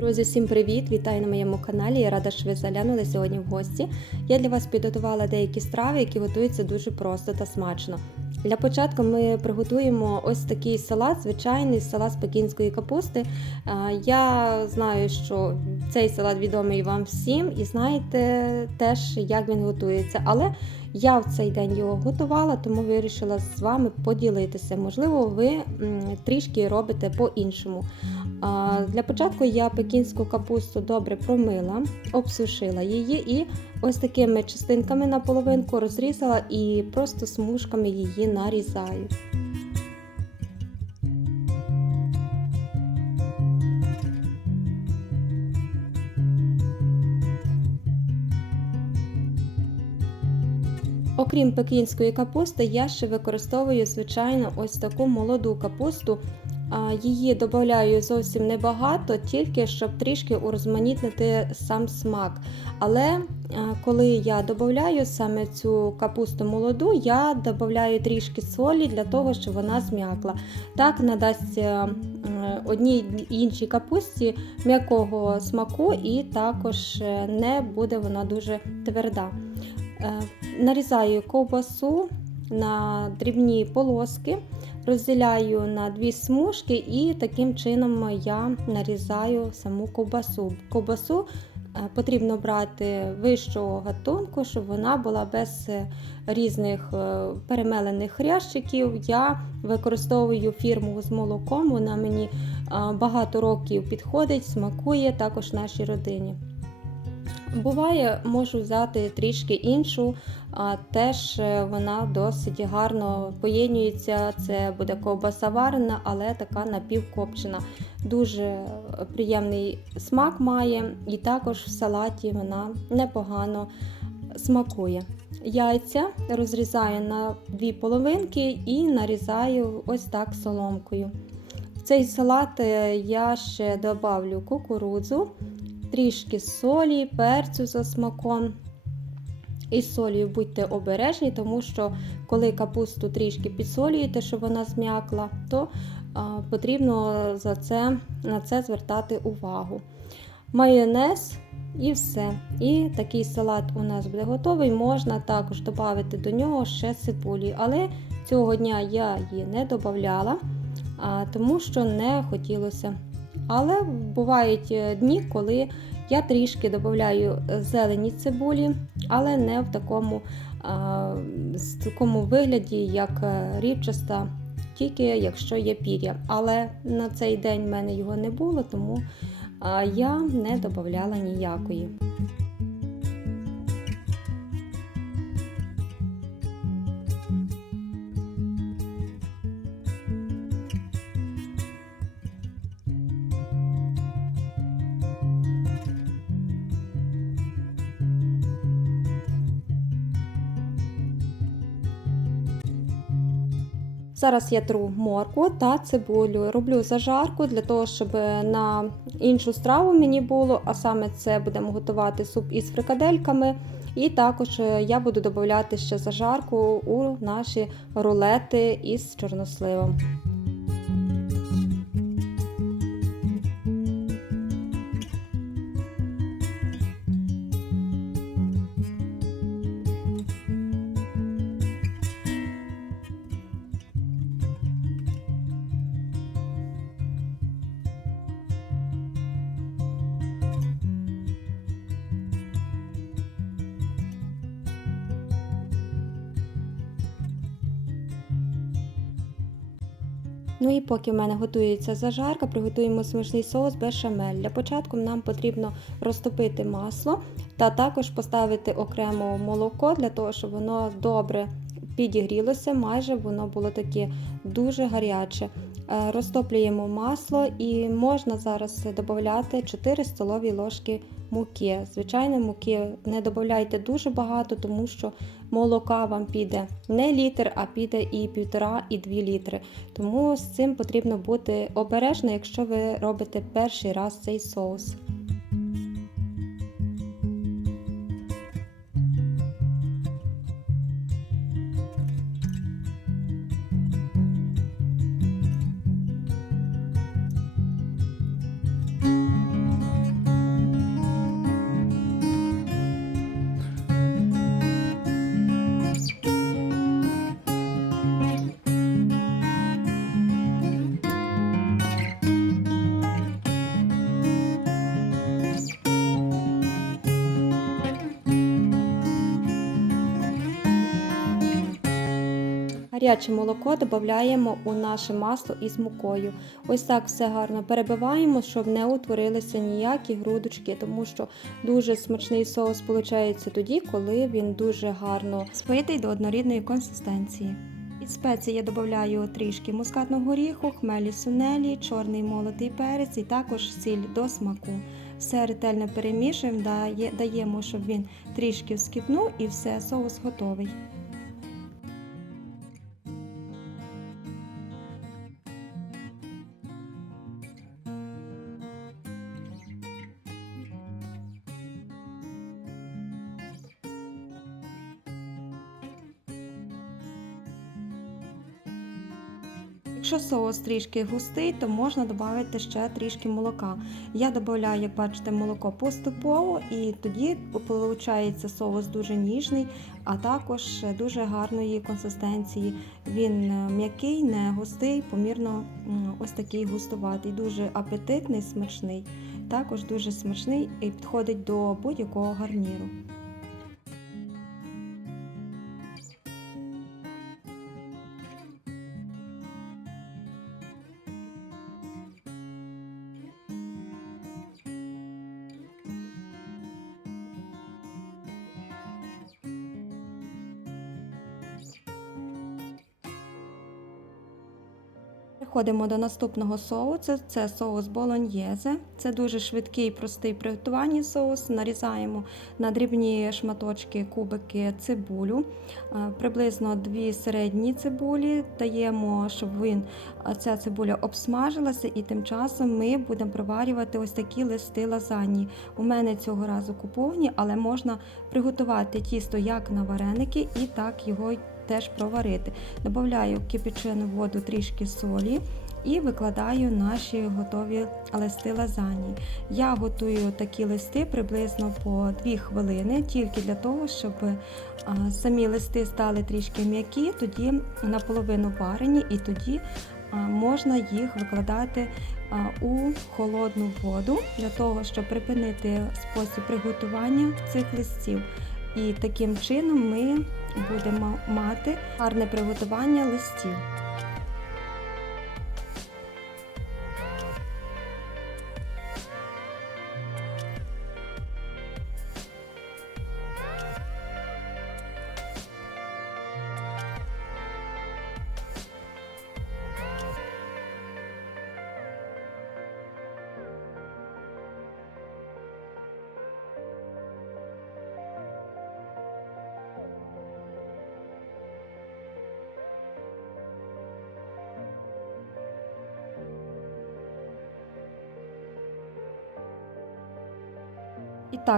Друзі, всім привіт! Вітаю на моєму каналі. Я рада, що ви заглянули сьогодні в гості. Я для вас підготувала деякі страви, які готуються дуже просто та смачно. Для початку ми приготуємо ось такий салат, звичайний салат з пекінської капусти. Я знаю, що цей салат відомий вам всім, і знаєте теж, як він готується. Але я в цей день його готувала, тому вирішила з вами поділитися. Можливо, ви трішки робите по-іншому. Для початку я пекінську капусту добре промила, обсушила її і ось такими частинками на половинку розрізала і просто смужками її нарізаю. Окрім пекінської капусти, я ще використовую звичайно ось таку молоду капусту. Її додаю зовсім небагато, тільки щоб трішки урозманітнити сам смак. Але коли я додаю саме цю капусту молоду, я додаю трішки солі для того, щоб вона зм'якла. Так надасть е, одній іншій капусті м'якого смаку, і також е, не буде вона дуже тверда. Е, Нарізаю ковбасу на дрібні полоски, розділяю на дві смужки і таким чином я нарізаю саму ковбасу. Ковбасу е, потрібно брати вищого гатунку, щоб вона була без е, різних е, перемелених хрящиків. Я використовую фірму з молоком, вона мені багато років підходить, смакує також нашій родині. Буває, можу взяти трішки іншу, а теж е, вона досить гарно поєднується. Це буде ковбаса варена, але така напівкопчена. Дуже е, приємний смак має, і також в салаті вона непогано смакує. Яйця розрізаю на дві половинки і нарізаю ось так соломкою. В цей салат е, я ще добавлю кукурудзу трішки солі, перцю за смаком. Із солію будьте обережні, тому що коли капусту трішки підсолюєте, щоб вона зм'якла, то потрібно за це, на це звертати увагу. Майонез і все. І такий салат у нас буде готовий. Можна також додати до нього ще цибулі, але цього дня я її не додавала, тому що не хотілося. Але бувають е, дні, коли я трішки додаю зелені цибулі, але не в такому, в такому вигляді, як е, рівчаста, тільки якщо є пір'я. Але на цей день в мене його не було, тому я не додавала ніякої. Зараз я тру моркву та цибулю. Роблю зажарку для того, щоб на іншу страву мені було, а саме це будемо готувати суп із фрикадельками. І також я буду додати ще зажарку у наші рулети із чорносливом. Поки в мене готується зажарка, приготуємо смачний соус бешамель. Для початку нам потрібно розтопити масло та також поставити окремо молоко для того, щоб воно добре підігрілося, майже воно було таке дуже гаряче. Е, Розтоплюємо масло і можна зараз додати 4 столові ложки муки. Звичайно, муки не додавайте дуже багато, тому що молока вам піде не літр, а піде і півтора, і 2 літри. Тому з цим потрібно бути обережно, якщо ви робите перший раз цей соус. Гаряче молоко додаємо у наше масло із мукою. Ось так все гарно перебиваємо, щоб не утворилися ніякі грудочки, тому що дуже смачний соус виходить тоді, коли він дуже гарно збитий до однорідної консистенції. Із спеції я додаю трішки мускатного горіху, хмелі сунелі, чорний молотий перець і також сіль до смаку. Все ретельно перемішуємо, даємо, щоб він трішки вскипнув і все, соус готовий. Соус трішки густий, то можна додати ще трішки молока. Я додаю, як бачите, молоко поступово, і тоді виходить соус дуже ніжний, а також дуже гарної консистенції. Він е, м'який, не густий, помірно ось такий густуватий, дуже апетитний, смачний. Також дуже смачний і підходить до будь-якого гарніру. Переходимо до наступного соусу. Це соус болоньєзе. Це дуже швидкий і простий в приготуванні соус. Нарізаємо на дрібні шматочки кубики цибулю, приблизно дві середні цибулі. Даємо, щоб він ця цибуля обсмажилася, і тим часом ми будемо проварювати ось такі листи лазаньї. У мене цього разу куповані, але можна приготувати тісто як на вареники, і так його теж проварити. Добавляю в кипячену воду трішки солі і викладаю наші готові листи лазаньї. Я готую такі листи приблизно по 2 хвилини, тільки для того, щоб самі листи стали трішки м'які, тоді наполовину варені, і тоді можна їх викладати у холодну воду для того, щоб припинити спосіб приготування цих листів. І таким чином ми будемо мати гарне приготування листів.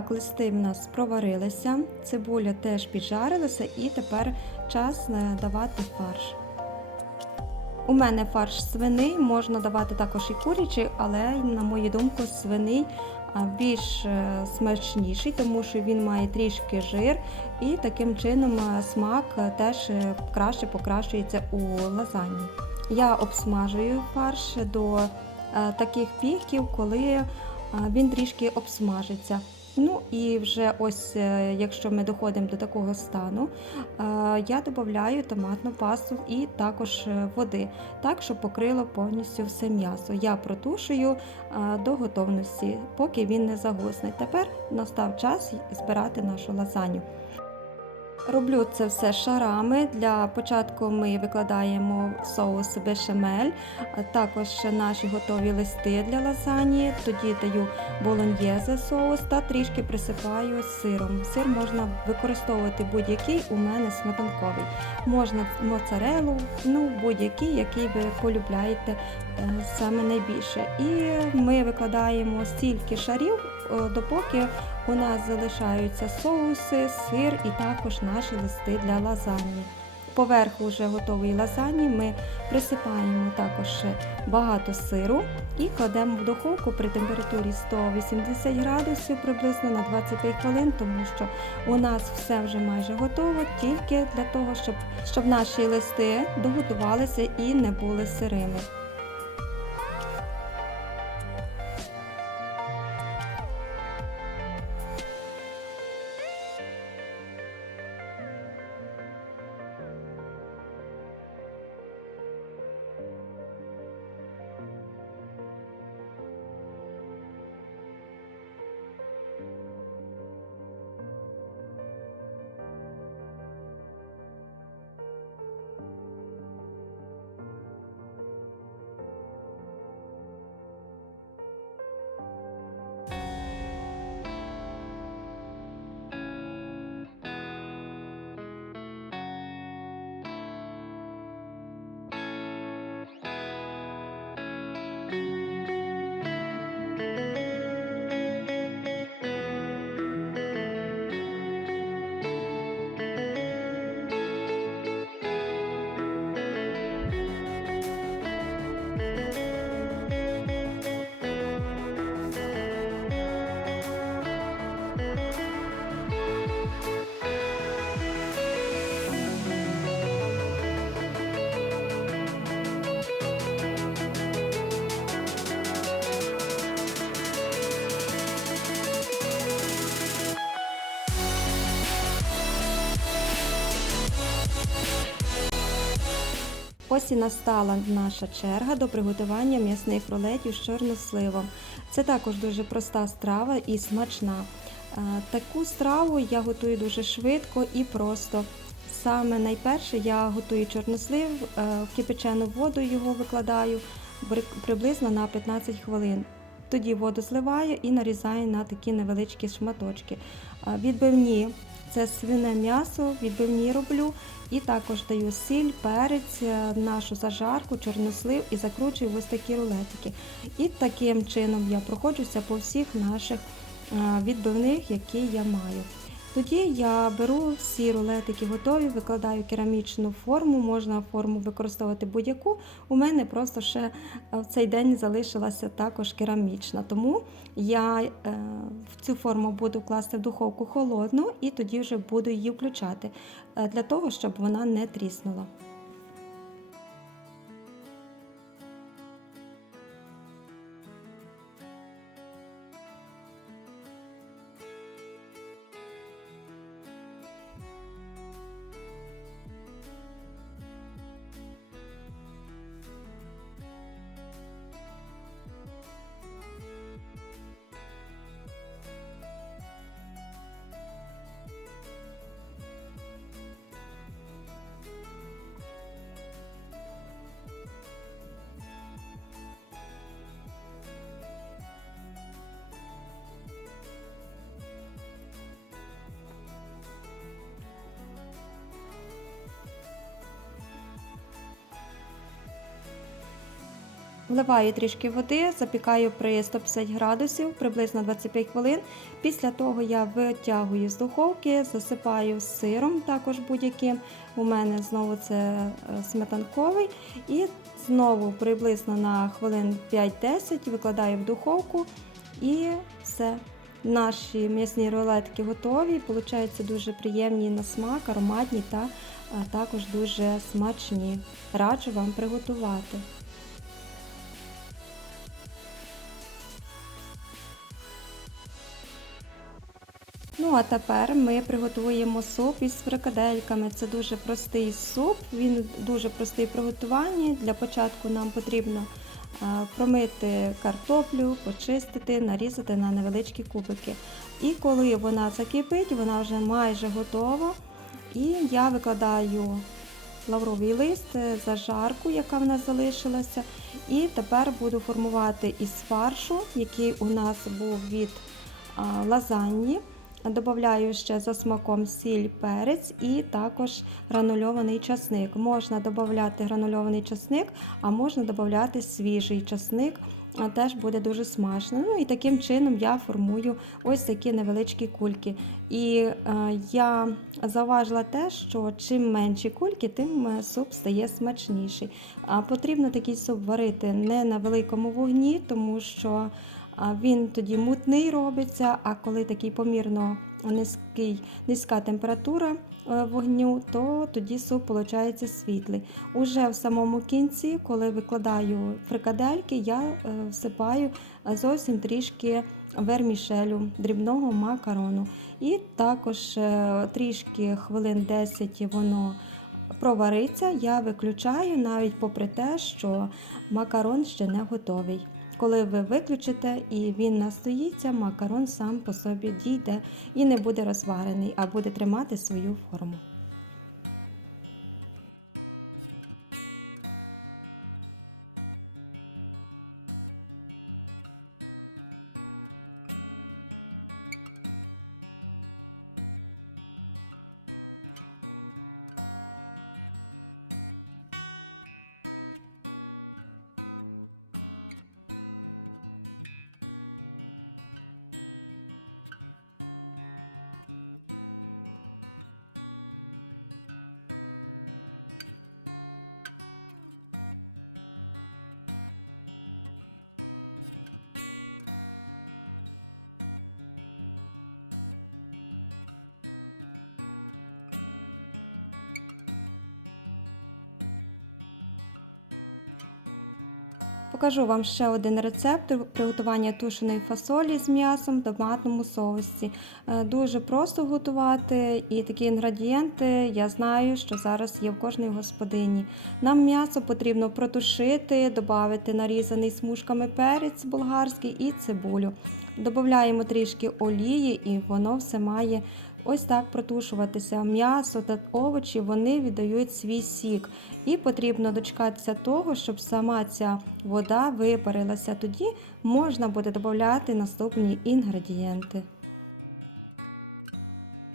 Так, листи в нас проварилися, цибуля теж піджарилася, і тепер час е, давати фарш. У мене фарш свиний, можна давати також і курячий, але, на мою думку, свиний більш е, смачніший, тому що він має трішки жир, і таким чином е, смак е, теж е, краще покращується у лазанні. Я обсмажую фарш до е, таких піків, коли е, він трішки обсмажиться. Ну і вже ось, е, якщо ми доходимо до такого стану, е, я додаю томатну пасту і також е, води, так, щоб покрило повністю все м'ясо. Я протушую до готовності, поки він не загусне. Тепер настав час збирати нашу лазанью. Роблю це все шарами. Для початку ми викладаємо соус бешамель, також наші готові листи для лазані. Тоді даю болоньєзе соус та трішки присипаю сиром. Сир можна використовувати будь-який, у мене сметанковий. Можна моцарелу, ну будь-який, який ви полюбляєте саме найбільше. І ми викладаємо стільки шарів, е, допоки у нас залишаються соуси, сир і також наші листи для лазані. Поверху вже готової лазані ми присипаємо також багато сиру і кладемо в духовку при температурі 180 градусів приблизно на 25 хвилин, тому що у нас все вже майже готово, тільки для того, щоб, щоб наші листи доготувалися і не були сирими. Ось і настала наша черга до приготування м'ясних рулетів з чорносливом. Це також дуже проста страва і смачна. Е, Таку страву я готую дуже швидко і просто. Саме найперше я готую чорнослив, е, в кипячену воду його викладаю приблизно на 15 хвилин. Тоді воду зливаю і нарізаю на такі невеличкі шматочки. Е, Відбивні це свине м'ясо, відбивні роблю і також даю сіль, перець, е, нашу зажарку, чорнослив і закручую ось такі рулетики. І таким чином я проходжуся по всіх наших е, відбивних, які я маю. Тоді я беру всі рулетики готові, викладаю керамічну форму, можна форму використовувати будь-яку. У мене просто ще е, в цей день залишилася також керамічна. Тому я е, в цю форму буду класти в духовку холодну і тоді вже буду її включати е, для того, щоб вона не тріснула. Вливаю трішки води, запікаю при 150 градусів, приблизно 25 хвилин. Після того я витягую з духовки, засипаю сиром, також будь-яким. У мене знову це е, сметанковий. І знову приблизно на хвилин 5-10 викладаю в духовку і все. Наші м'ясні рулетки готові. Получаються дуже приємні на смак, ароматні та е, також дуже смачні. Раджу вам приготувати. Ну а тепер ми приготуємо суп із фрикадельками. Це дуже простий суп, він дуже простий в приготуванні. Для початку нам потрібно е, промити картоплю, почистити, нарізати на невеличкі кубики. І коли вона закипить, вона вже майже готова. І я викладаю лавровий лист, е, зажарку, яка в нас залишилася. І тепер буду формувати із фаршу, який у нас був від а, лазаньї. Добавляю ще за смаком сіль, перець і також гранульований часник. Можна додати гранульований часник, а можна додати свіжий часник, а теж буде дуже смачно. Ну і таким чином я формую ось такі невеличкі кульки. І е, я зауважила те, що чим менші кульки, тим е, суп стає смачніший. А потрібно такий суп варити не на великому вогні, тому що він тоді мутний робиться, а коли такий помірно низький, низька температура е, вогню, то тоді суп виходить світлий. Уже в самому кінці, коли викладаю фрикадельки, я е, всипаю зовсім трішки вермішелю, дрібного макарону. І також е, трішки хвилин 10 воно провариться, я виключаю навіть попри те, що макарон ще не готовий. Коли ви виключите і він настоїться, макарон сам по собі дійде і не буде розварений, а буде тримати свою форму. Покажу вам ще один рецепт приготування тушеної фасолі з м'ясом в томатному соусі. Е, Дуже просто готувати, і такі інгредієнти я знаю, що зараз є в кожній господині. Нам м'ясо потрібно протушити, додати нарізаний смужками перець болгарський і цибулю. Додаємо трішки олії, і воно все має ось так протушуватися. М'ясо та овочі вони віддають свій сік. І потрібно дочекатися того, щоб сама ця вода випарилася. Тоді можна буде додати наступні інгредієнти.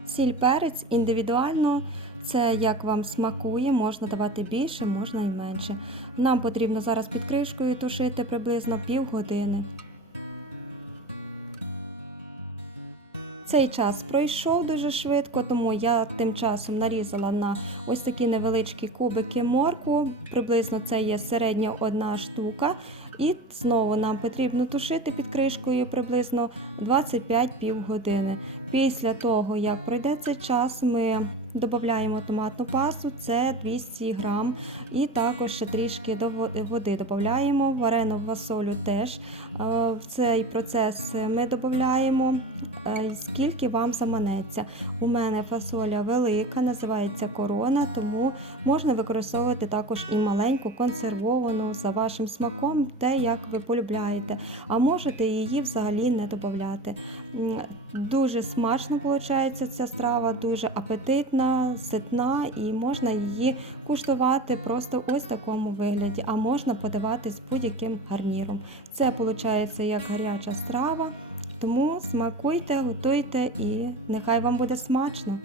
Сіль перець індивідуально, це як вам смакує, можна давати більше, можна і менше. Нам потрібно зараз під кришкою тушити приблизно півгодини. Цей час пройшов дуже швидко, тому я тим часом нарізала на ось такі невеличкі кубики морку. Приблизно це є середня одна штука. І знову нам потрібно тушити під кришкою приблизно 25 півгодини. Після того, як пройде цей час, ми додаємо томатну пасту, це 200 грам, і також трішки до води додаємо, варену фасолю теж. Е, В цей процес ми додаємо е, скільки вам заманеться. У мене фасоля велика, називається корона, тому можна використовувати також і маленьку консервовану за вашим смаком, те, як ви полюбляєте. А можете її взагалі не додати. Дуже смачно виходить ця страва, дуже апетитна, ситна і можна її куштувати просто ось в такому вигляді, а можна подавати з будь-яким гарніром. Це виходить як гаряча страва, тому смакуйте, готуйте і нехай вам буде смачно.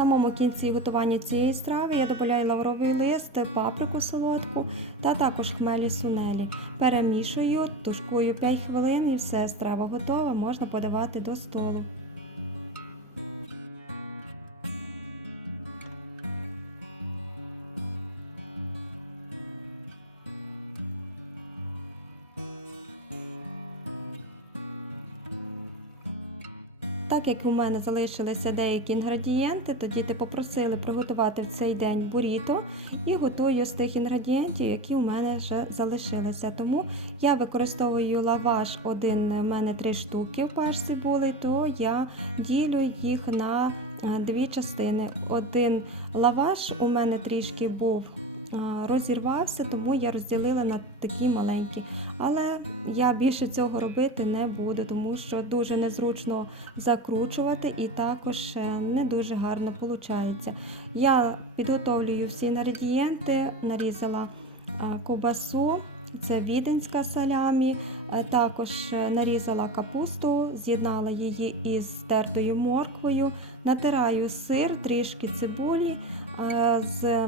Самому кінці готування цієї страви я додаю лавровий лист, паприку солодку та також хмелі сунелі. Перемішую, тушкую 5 хвилин і все, страва готова, можна подавати до столу. Як у мене залишилися деякі інгредієнти, то діти попросили приготувати в цей день буріто і готую з тих інгредієнтів, які у мене вже залишилися. Тому я використовую лаваш один, у мене три штуки в пачці були, то я ділю їх на е, дві частини. Один лаваш у мене трішки був е, розірвався, тому я розділила на такі маленькі. Але я більше цього робити не буду, тому що дуже незручно закручувати і також е, не дуже гарно виходить. Я підготовлюю всі інгредієнти, нарізала е, ковбасу, це віденська салямі, е, також нарізала капусту, з'єднала її із тертою морквою, натираю сир, трішки цибулі. з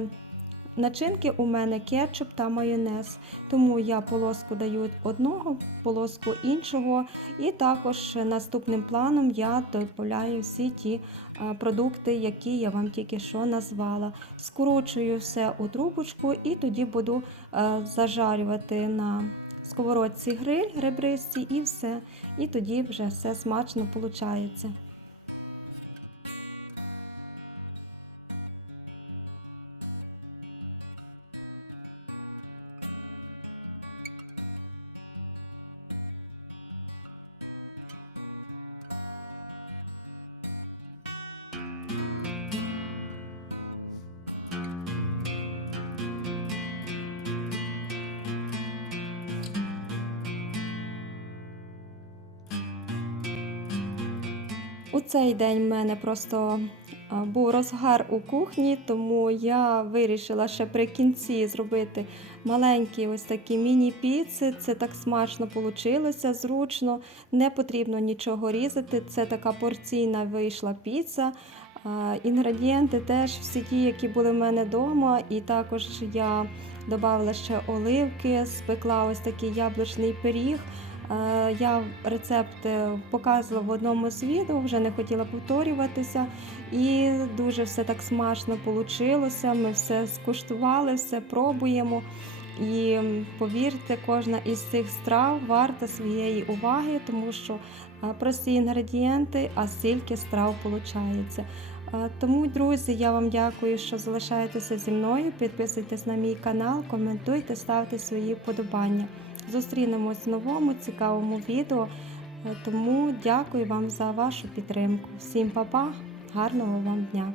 Начинки у мене кетчуп та майонез, тому я полоску даю одного, полоску іншого, і також наступним планом я додаю всі ті е, продукти, які я вам тільки що назвала. Скручую все у трубочку і тоді буду е, зажарювати на сковородці гриль ребристі і все. І тоді вже все смачно виходить. Цей день в мене просто був розгар у кухні, тому я вирішила ще при кінці зробити маленькі ось такі міні-піци. Це так смачно вийшло, зручно, не потрібно нічого різати. Це така порційна вийшла піца. Інгредієнти теж всі ті, які були в мене вдома, і також я додала ще оливки, спекла ось такий яблучний пиріг. Е, Я рецепт е, показувала в одному з відео, вже не хотіла повторюватися. І дуже все так смачно вийшло. Ми все скуштували, все пробуємо. І повірте, кожна із цих страв варта своєї уваги, тому що е, прості інгредієнти, а стільки страв виходить. Тому, друзі, я вам дякую, що залишаєтеся зі мною. Підписуйтесь на мій канал, коментуйте, ставте свої вподобання. Зустрінемось в новому цікавому відео. Тому дякую вам за вашу підтримку. Всім па-па, гарного вам дня!